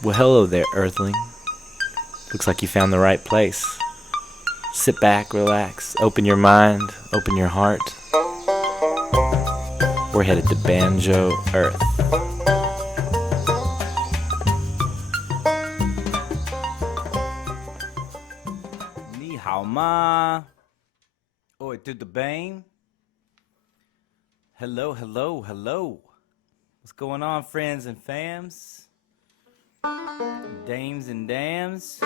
Well, hello there, Earthling. Looks like you found the right place. Sit back, relax, open your mind, open your heart. We're headed to Banjo, Earth. Ni hao ma. Oi, tudo bem? Hello, hello, hello. What's going on, friends and fams? Dames and dams.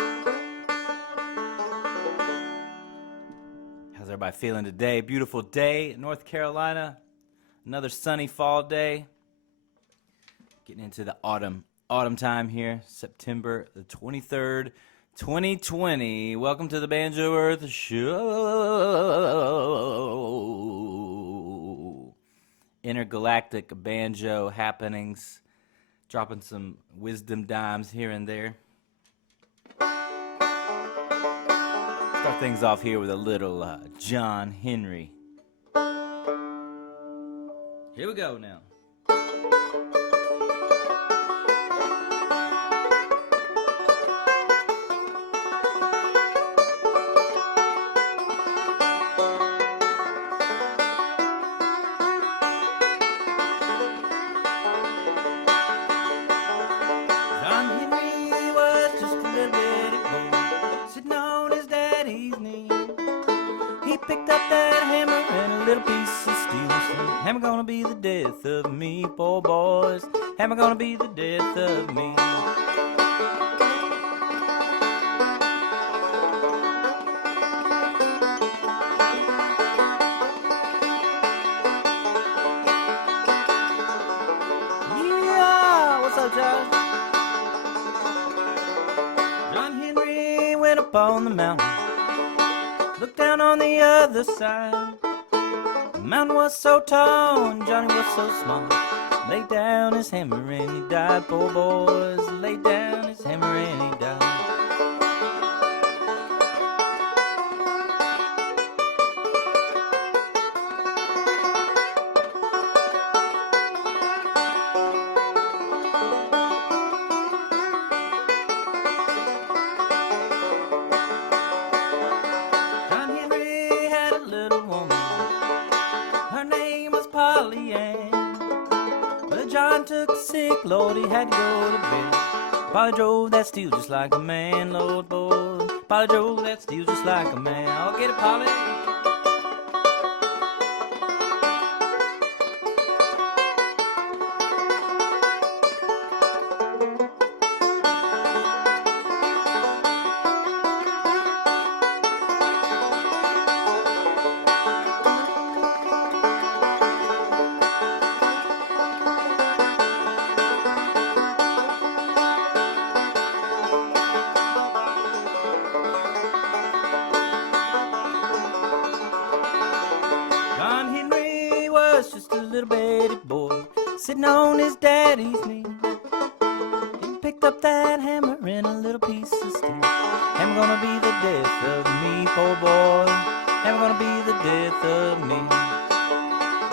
How's everybody feeling today? Beautiful day in North Carolina. Another sunny fall day. Getting into the autumn time here. September the 23rd, 2020. Welcome to the Banjo Earth Show. Intergalactic banjo happenings. Dropping some wisdom dimes here and there. Start things off here with a little John Henry. Here we go now. John Henry was just a little bitty boy, sitting on his daddy's knee. He picked up that hammer and a little piece of steel. Said, hammer gonna be the death of me, poor boys. Hammer gonna be the death of me. Yeah, what's up, Josh? John Henry went up on the mountain, looked down on the other side. The mountain was so tall and Johnny was so small. Laid down his hammer and he died, poor boys. Laid down his hammer and he died. John Henry had a little woman. Her name was Polly Ann. But John took sick, Lord, he had to go to bed. Polly drove that steel just like a man, Lord, boy. Polly drove that steel just like a man. I'll get it, Polly. John Henry was just a little bitty boy, sitting on his daddy's knee. He picked up that hammer and a little piece of steel. Hammer gonna be the death of me, poor boy. Hammer gonna be the death of me.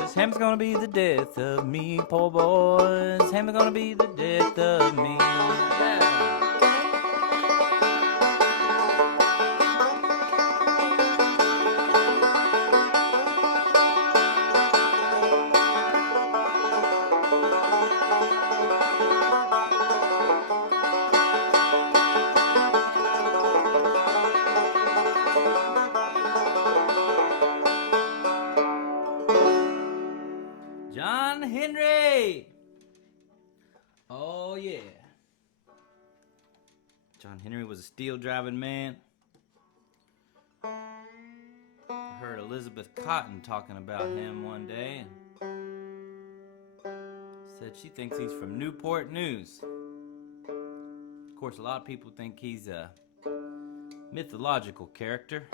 This hammer's gonna be the death of me, poor boys. Hammer's gonna be the death of me. Yeah. John Henry! Oh, yeah. John Henry was a steel driving man. I heard Elizabeth Cotton talking about him one day and said she thinks he's from Newport News. Of course, a lot of people think he's a mythological character,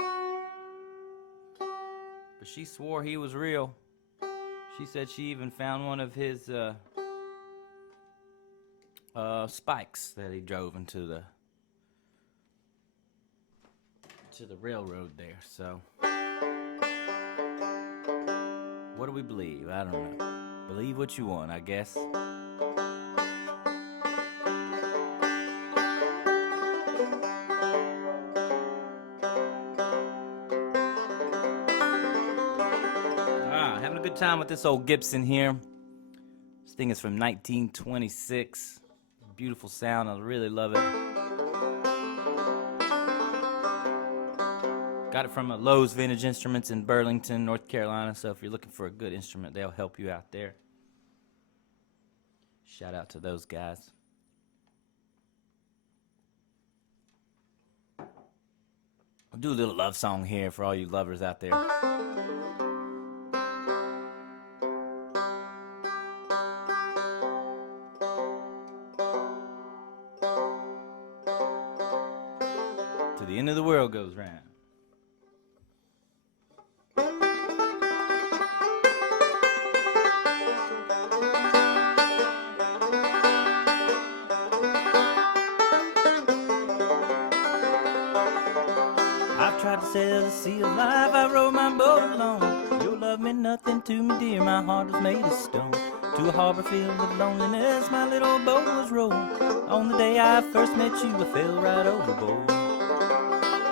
but she swore he was real. She said she even found one of his spikes that he drove into the railroad there. So, what do we believe? I don't know. Believe what you want, I guess. good time with this old Gibson here. This thing is from 1926. Beautiful sound, I really love it. Got it from Lowe's Vintage Instruments in Burlington, North Carolina, so if you're looking for a good instrument, they'll help you out there. Shout out to those guys. I'll do a little love song here for all you lovers out there. To the end of the world goes round. I've tried to sail the sea of life, I rowed my boat alone. Your love meant nothing to me, dear, my heart was made of stone. To a harbor filled with loneliness, my little boat was rowed. On the day I first met you, I fell right overboard.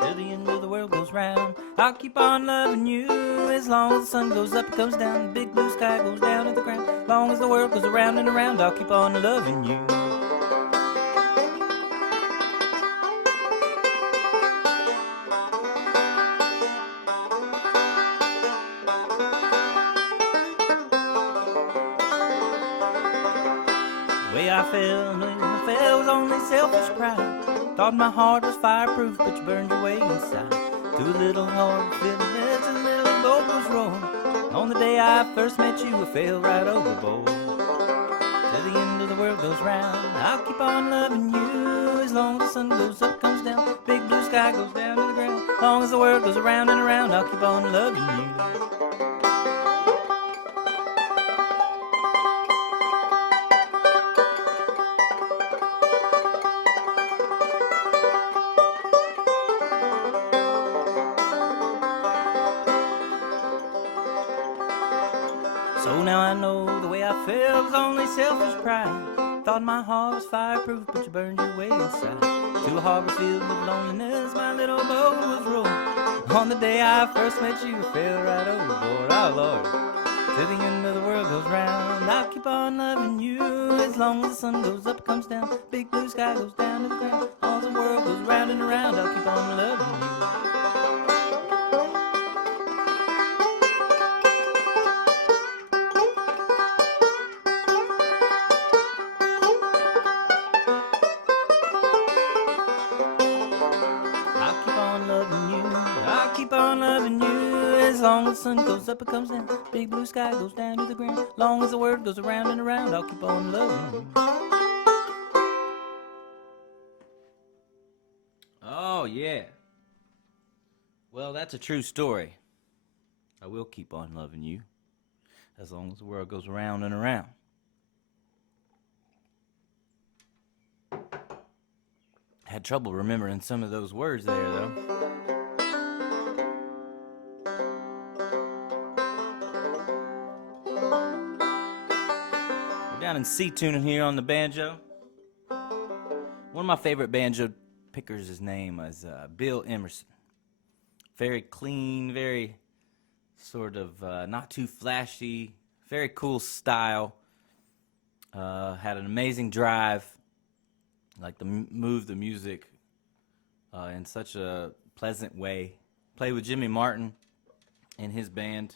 Till the end of the world goes round, I'll keep on loving you. As long as the sun goes up and comes down, the big blue sky goes down to the ground. As long as the world goes around and around, I'll keep on loving you. The way I fell was only selfish pride. Thought my heart was fireproof, but you burned your way inside. To a little hard feeling as a little boat was rowing. On the day I first met you, I fell right overboard. Till the end of the world goes round, I'll keep on loving you. As long as the sun goes up, comes down, big blue sky goes down to the ground. As long as the world goes around and around, I'll keep on loving you. So now I know the way I felt was only selfish pride. Thought my heart was fireproof, but you burned your way inside. To a harbor filled with loneliness, my little boat was rowing. On the day I first met you, I fell right overboard. Oh Lord, till the end of the world goes round, I'll keep on loving you. As long as the sun goes up, comes down, big blue sky goes down to the ground. All the world goes round and around, I'll keep on loving you. I'll keep on loving you. As long as the sun goes up and comes down, big blue sky goes down to the ground. As long as the world goes around and around, I'll keep on loving you. Oh yeah. Well, that's a true story. I will keep on loving you as long as the world goes around and around. Had trouble remembering some of those words there, though. We're down in C tuning here on the banjo. One of my favorite banjo pickers, his name is Bill Emerson. Very clean, very sort of not too flashy, very cool style. Had an amazing drive. Like to move the music in such a pleasant way. Played with Jimmy Martin and his band.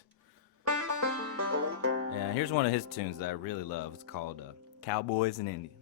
Yeah, here's one of his tunes that I really love. It's called Cowboys and Indians.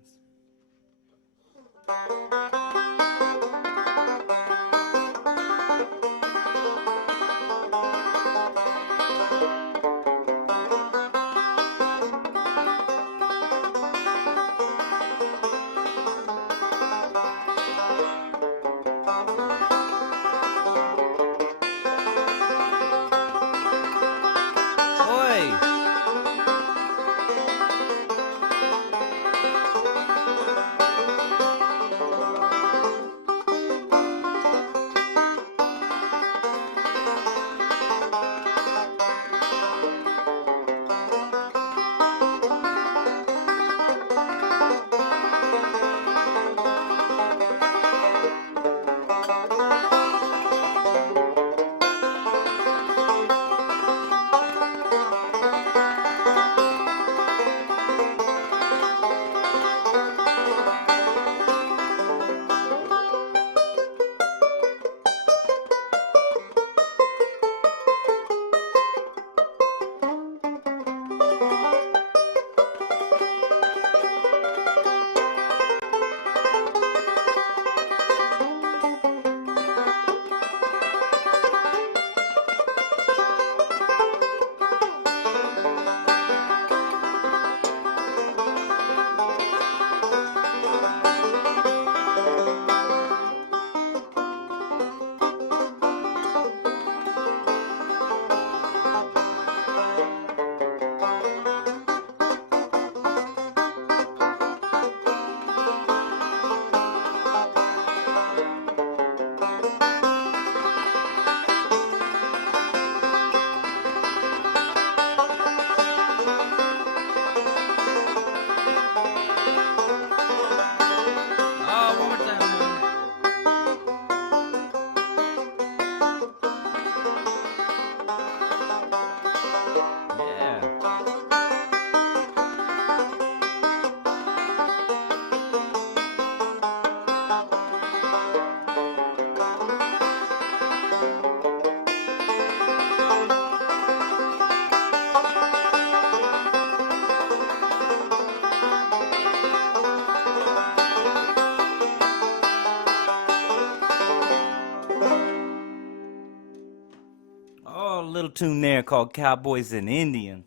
little tune there called Cowboys and Indians.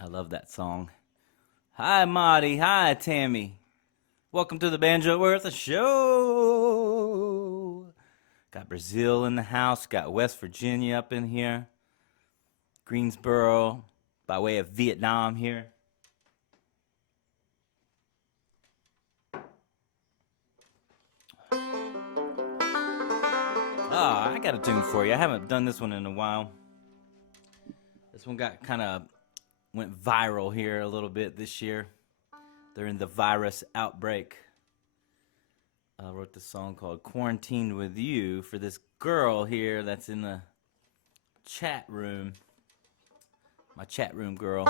I love that song. Hi, Marty. Hi, Tammy. Welcome to the Banjo Worth Show. Got Brazil in the house. Got West Virginia up in here. Greensboro by way of Vietnam here. I got a tune for you. I haven't done this one in a while. This one went viral here a little bit this year during the virus outbreak. I wrote this song called Quarantined With You for this girl here that's in the chat room. My chat room girl.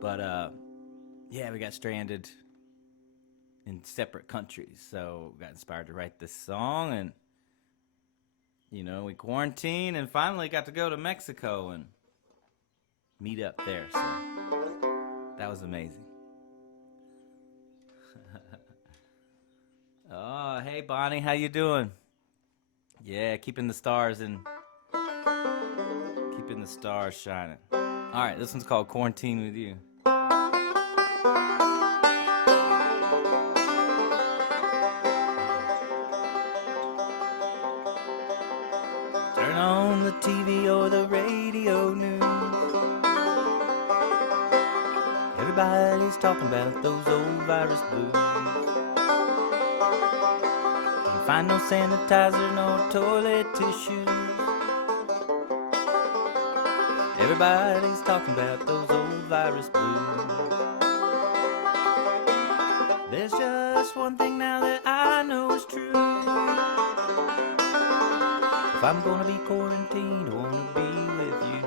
But, yeah, we got stranded in separate countries, so got inspired to write this song, and we quarantined and finally got to go to Mexico and meet up there, so that was amazing. Oh, hey Bonnie, how you doing? Yeah, keeping the stars shining. All right, this one's called Quarantine With You. Turn on the TV or the radio news. Everybody's talking about those old virus blues. Can't find no sanitizer, no toilet tissues. Everybody's talking about those old virus blues. There's just one thing now that I know is true. If I'm gonna be quarantined, I wanna be with you.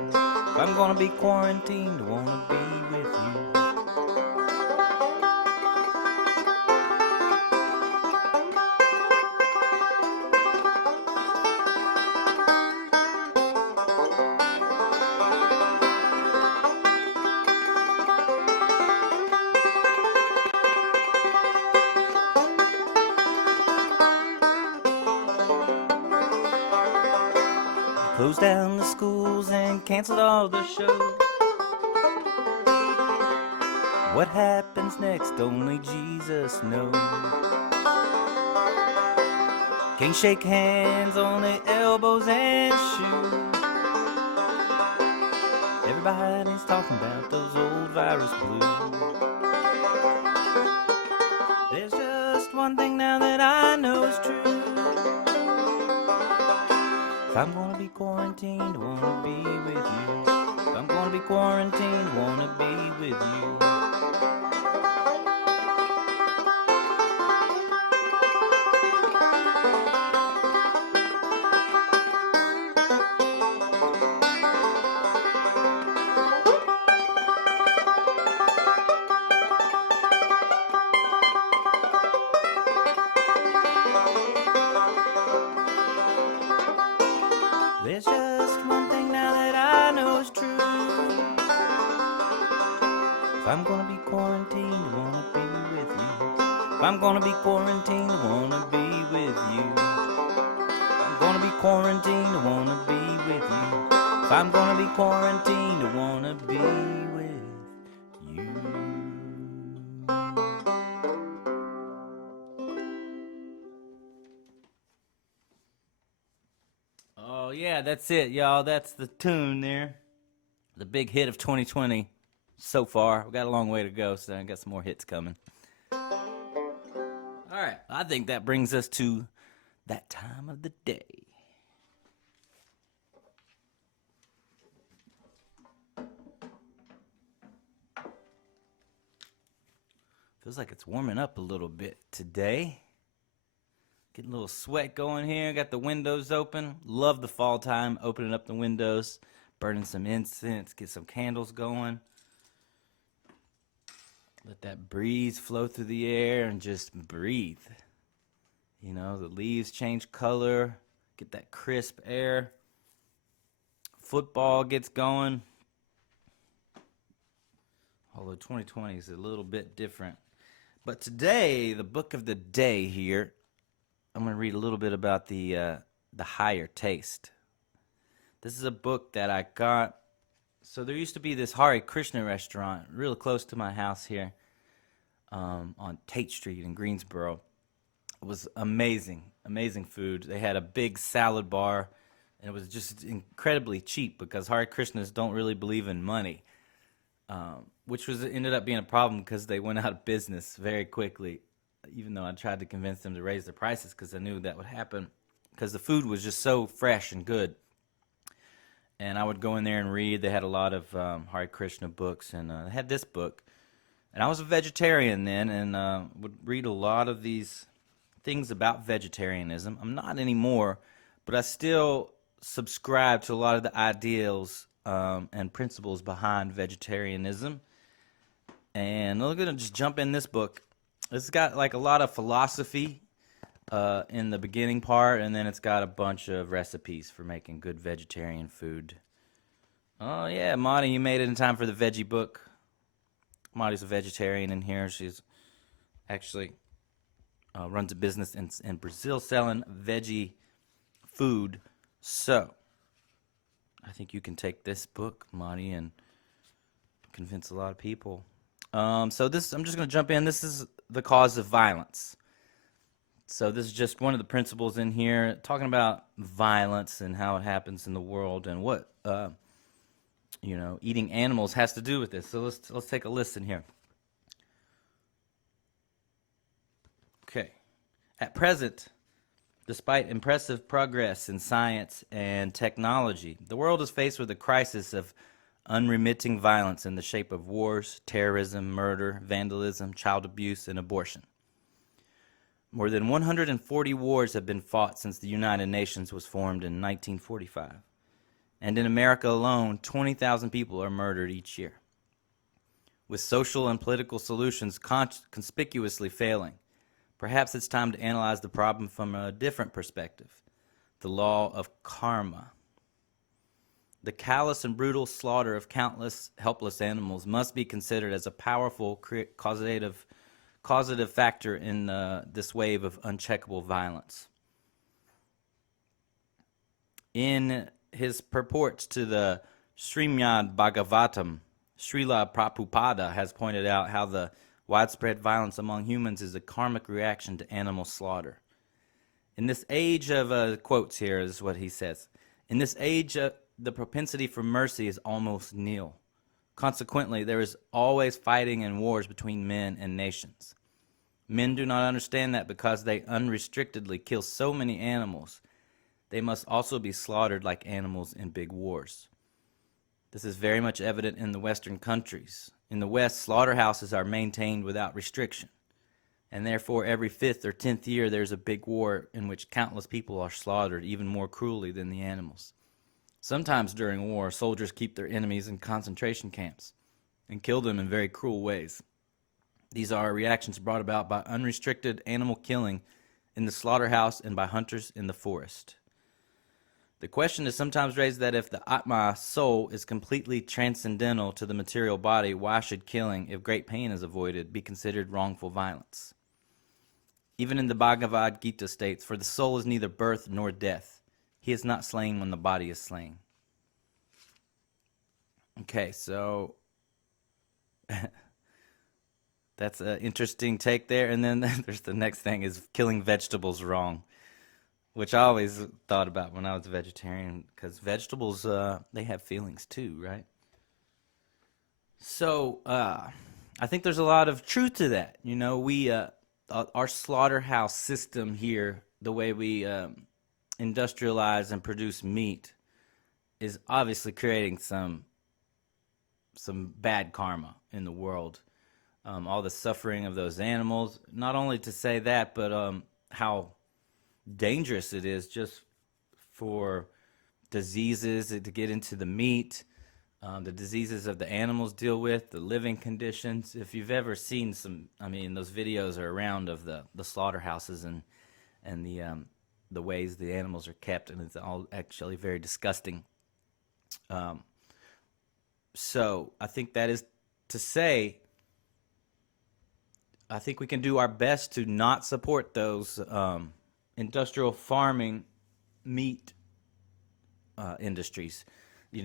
If I'm gonna be quarantined, I wanna be with you. Closed down the schools and canceled all the shows. What happens next, only Jesus knows. Can't shake hands, only elbows and shoes. Everybody's talking about those old virus blues. There's just one thing now that I know is true. If I'm gonna be quarantined, I wanna be with you. If I'm gonna be quarantined, I wanna be with you. There's just one thing now that I know is true. If I'm gonna be quarantined, I wanna be with you. If I'm gonna be quarantined, I wanna be with you. If I'm gonna be quarantined, I wanna be with you. If I'm gonna be quarantined, I wanna be with you. Oh yeah, that's it, y'all. That's the tune there. The big hit of 2020 so far. We got a long way to go, so I got some more hits coming. All right, I think that brings us to that time of the day. Feels like it's warming up a little bit today. Getting a little sweat going here. Got the windows open. Love the fall time. Opening up the windows. Burning some incense. Get some candles going. Let that breeze flow through the air and just breathe. You know, the leaves change color. Get that crisp air. Football gets going. Although 2020 is a little bit different. But today, the book of the day here, I'm going to read a little bit about the the higher taste. This is a book that I got. So there used to be this Hare Krishna restaurant real close to my house here, on Tate Street in Greensboro. It was amazing, amazing food. They had a big salad bar, and it was just incredibly cheap because Hare Krishnas don't really believe in money, which was ended up being a problem because they went out of business very quickly. Even though I tried to convince them to raise their prices because I knew that would happen, because the food was just so fresh and good. And I would go in there and read. They had a lot of Hare Krishna books, and they had this book. And I was a vegetarian then, and would read a lot of these things about vegetarianism. I'm not anymore, but I still subscribe to a lot of the ideals and principles behind vegetarianism. And we're going to just jump in this book. It's got like a lot of philosophy in the beginning part, and then it's got a bunch of recipes for making good vegetarian food. Oh yeah, Monty, you made it in time for the veggie book. Monty's a vegetarian in here. She's actually runs a business in Brazil selling veggie food. So I think you can take this book, Monty, and convince a lot of people. So this, I'm just going to jump in. This is the cause of violence. So this is just one of the principles in here, talking about violence and how it happens in the world and what eating animals has to do with this. So let's take a listen here. Okay. At present, despite impressive progress in science and technology, the world is faced with a crisis of unremitting violence in the shape of wars, terrorism, murder, vandalism, child abuse, and abortion. More than 140 wars have been fought since the United Nations was formed in 1945. And in America alone, 20,000 people are murdered each year. With social and political solutions conspicuously failing, perhaps it's time to analyze the problem from a different perspective: the law of karma. The callous and brutal slaughter of countless helpless animals must be considered as a powerful causative factor in this wave of uncheckable violence. In his purports to the Srimad Bhagavatam, Srila Prabhupada has pointed out how the widespread violence among humans is a karmic reaction to animal slaughter. In this age of, quotes here is what he says, in this age, the propensity for mercy is almost nil. Consequently, there is always fighting and wars between men and nations. Men do not understand that because they unrestrictedly kill so many animals, they must also be slaughtered like animals in big wars. This is very much evident in the Western countries. In the West, slaughterhouses are maintained without restriction, and therefore every 5th or 10th year there's a big war in which countless people are slaughtered even more cruelly than the animals. Sometimes during war, soldiers keep their enemies in concentration camps and kill them in very cruel ways. These are reactions brought about by unrestricted animal killing in the slaughterhouse and by hunters in the forest. The question is sometimes raised that if the Atma soul is completely transcendental to the material body, why should killing, if great pain is avoided, be considered wrongful violence? Even in the Bhagavad Gita states, "For the soul is neither birth nor death. He is not slain when the body is slain." Okay, so that's an interesting take there. And then there's the next thing is killing vegetables wrong, which I always thought about when I was a vegetarian, because vegetables, they have feelings too, right? So I think there's a lot of truth to that. You know, our slaughterhouse system here, the way we industrialize and produce meat, is obviously creating some bad karma in the world. All the suffering of those animals, not only to say that, but how dangerous it is just for diseases to get into the meat, the diseases of the animals deal with, the living conditions. If you've ever seen those videos are around of the slaughterhouses and the ways the animals are kept, and it's all actually very disgusting. So I think that is to say, I think we can do our best to not support those industrial farming meat industries.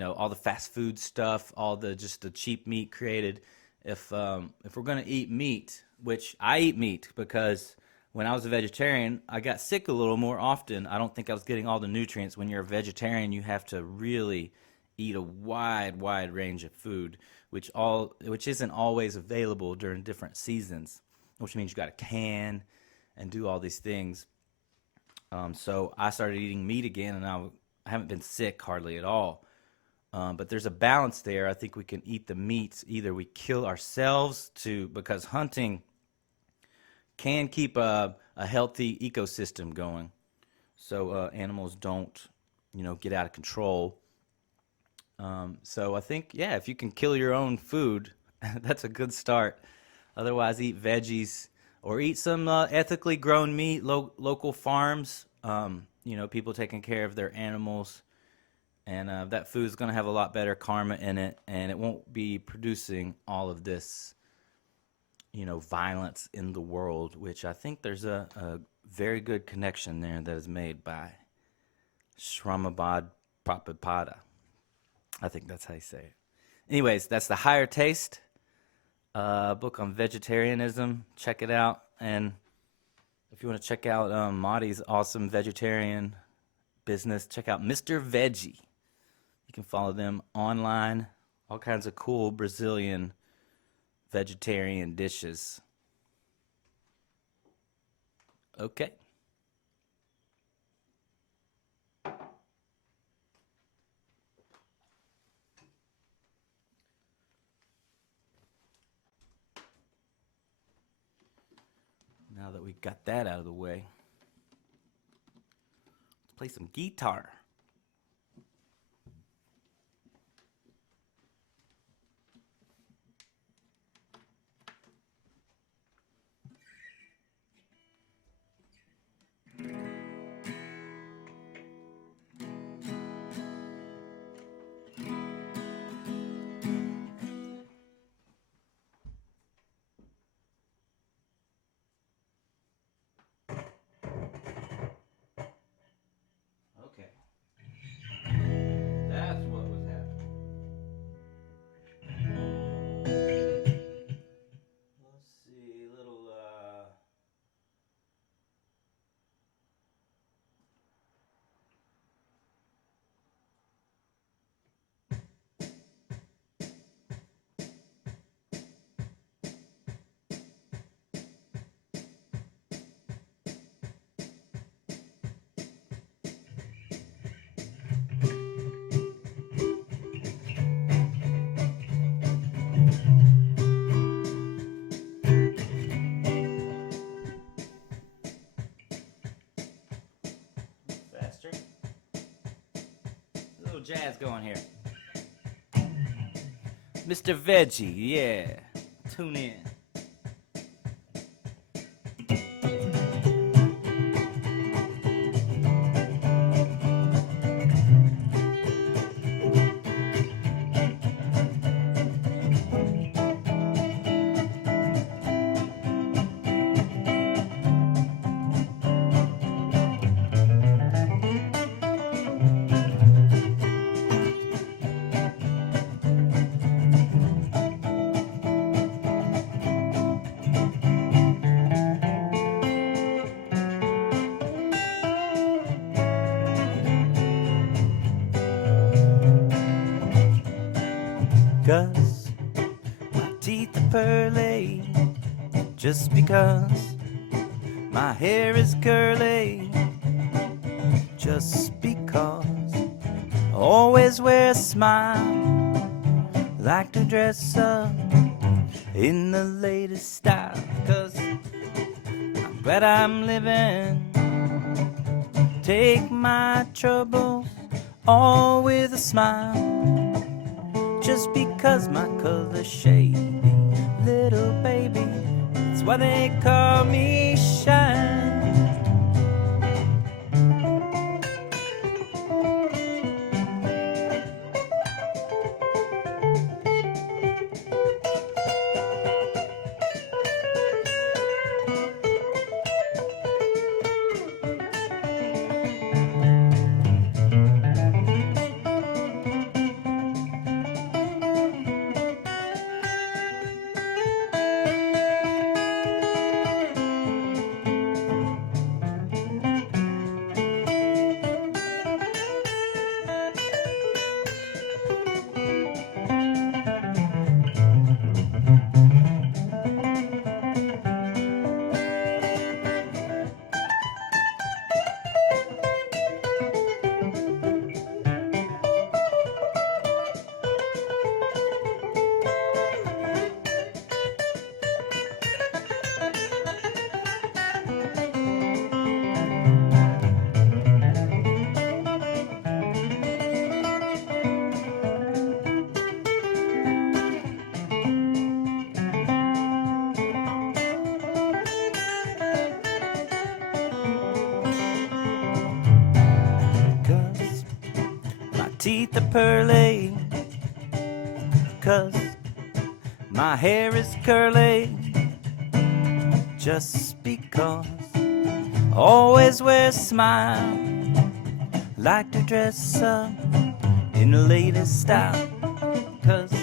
All the fast food stuff, all the just the cheap meat created. If we're gonna eat meat, which I eat meat because when I was a vegetarian, I got sick a little more often. I don't think I was getting all the nutrients. When you're a vegetarian, you have to really eat a wide range of food, which isn't always available during different seasons, which means you got to can and do all these things. So I started eating meat again, and I haven't been sick hardly at all. But there's a balance there. I think we can eat the meats. Either we kill ourselves because hunting can keep a healthy ecosystem going, so animals don't, get out of control. So I think, yeah, if you can kill your own food, that's a good start. Otherwise, eat veggies or eat some ethically grown meat, local farms. People taking care of their animals, and that food is going to have a lot better karma in it, and it won't be producing all of this, violence in the world, which I think there's a very good connection there that is made by Swami Parbhupada. I think that's how you say it. Anyways, that's The Higher Taste, book on vegetarianism. Check it out. And if you want to check out Marty's awesome vegetarian business, check out Mr. Veggie. You can follow them online. All kinds of cool Brazilian vegetarian dishes. Okay. Now that we got that out of the way, let's play some guitar. Okay. That's what was happening. Let's see, little faster. A little jazz going here. Mr. Veggie, yeah. Tune in. Cause my teeth are pearly, just because my hair is curly, just because I always wear a smile, like to dress up in the latest style. Cause I'm glad I'm living, take my troubles all with a smile. Just because my color's shady, little baby, that's why they call me Shine. teeth are pearly, 'cause my hair is curly. Just because always wear a smile, like to dress up in the latest style, 'cause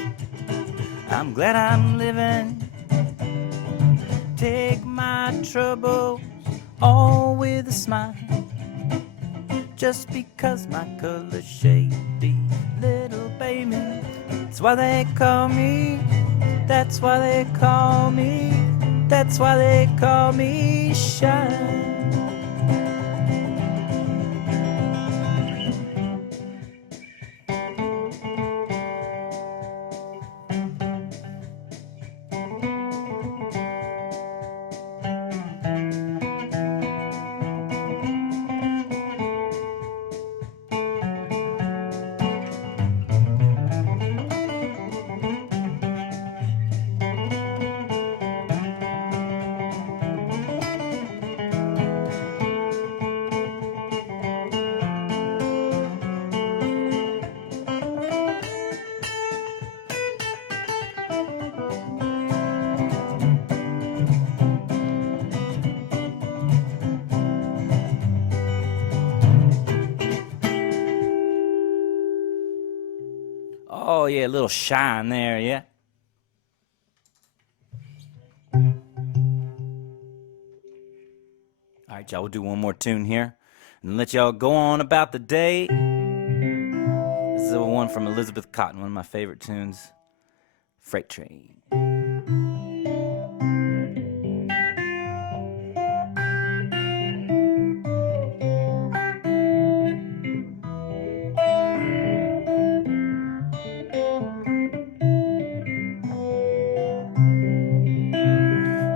I'm glad I'm living. Take my troubles all with a smile, just because my color's shady, little baby. That's why they call me, that's why they call me, that's why they call me Shine. Oh yeah, a little shine there, yeah. All right, y'all, we'll do one more tune here and let y'all go on about the day. This is the one from Elizabeth Cotton, one of my favorite tunes, Freight Train.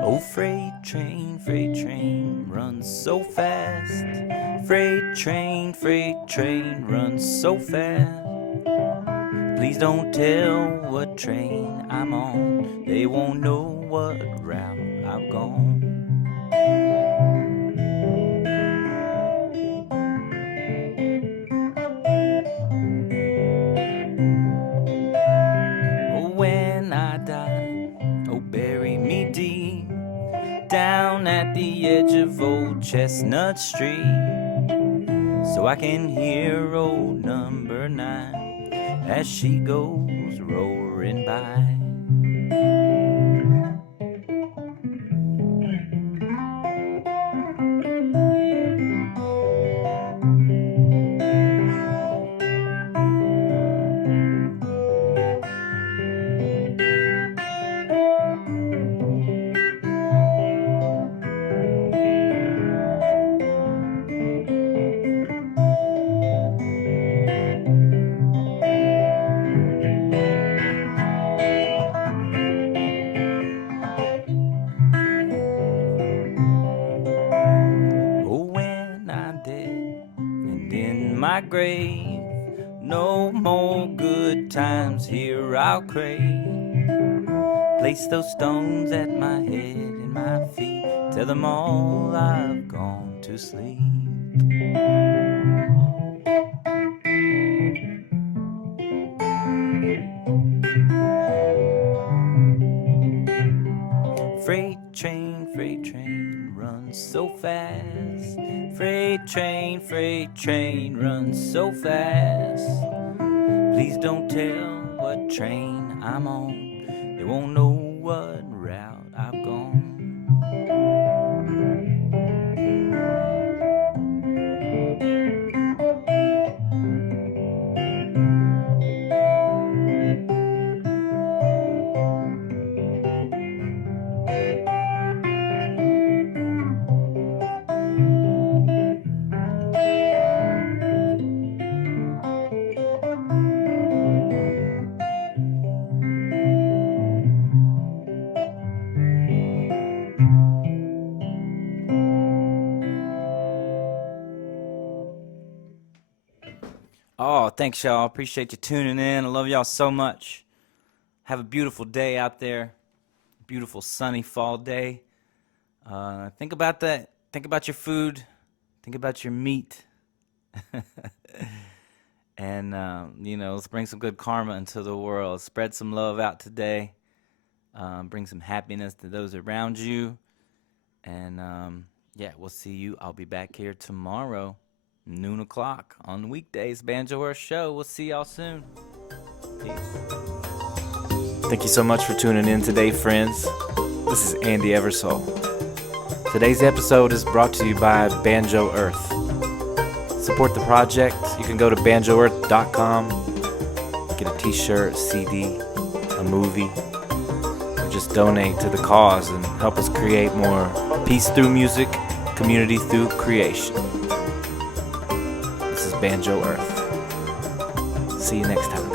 Oh, freight train, runs so fast. Freight train, runs so fast. Please don't tell what train I'm on. They won't know what route I've gone. Oh, when I die, oh, bury me deep down at the edge of old Chestnut Street, so I can hear old number 9 as she goes roaring by. My grave, no more good times here I'll crave. Place those stones at my head and my feet, tell them all I've gone to sleep. Freight train, runs so fast. Freight train, runs so fast. Please don't tell what train I'm on. They won't know what route I've gone. Oh, thanks, y'all. Appreciate you tuning in. I love y'all so much. Have a beautiful day out there. Beautiful sunny fall day. Think about that. Think about your food. Think about your meat. And, let's bring some good karma into the world. Spread some love out today. Bring some happiness to those around you. And, we'll see you. I'll be back here tomorrow, noon o'clock on weekdays, Banjo Earth Show. We'll see y'all soon. Peace. Thank you so much for tuning in today, friends. This is Andy Eversole. Today's episode is brought to you by Banjo Earth. Support the project. You can go to banjoearth.com, get a t-shirt, CD, a movie, or just donate to the cause and help us create more peace through music, community through creation. This is Banjo Earth. See you next time.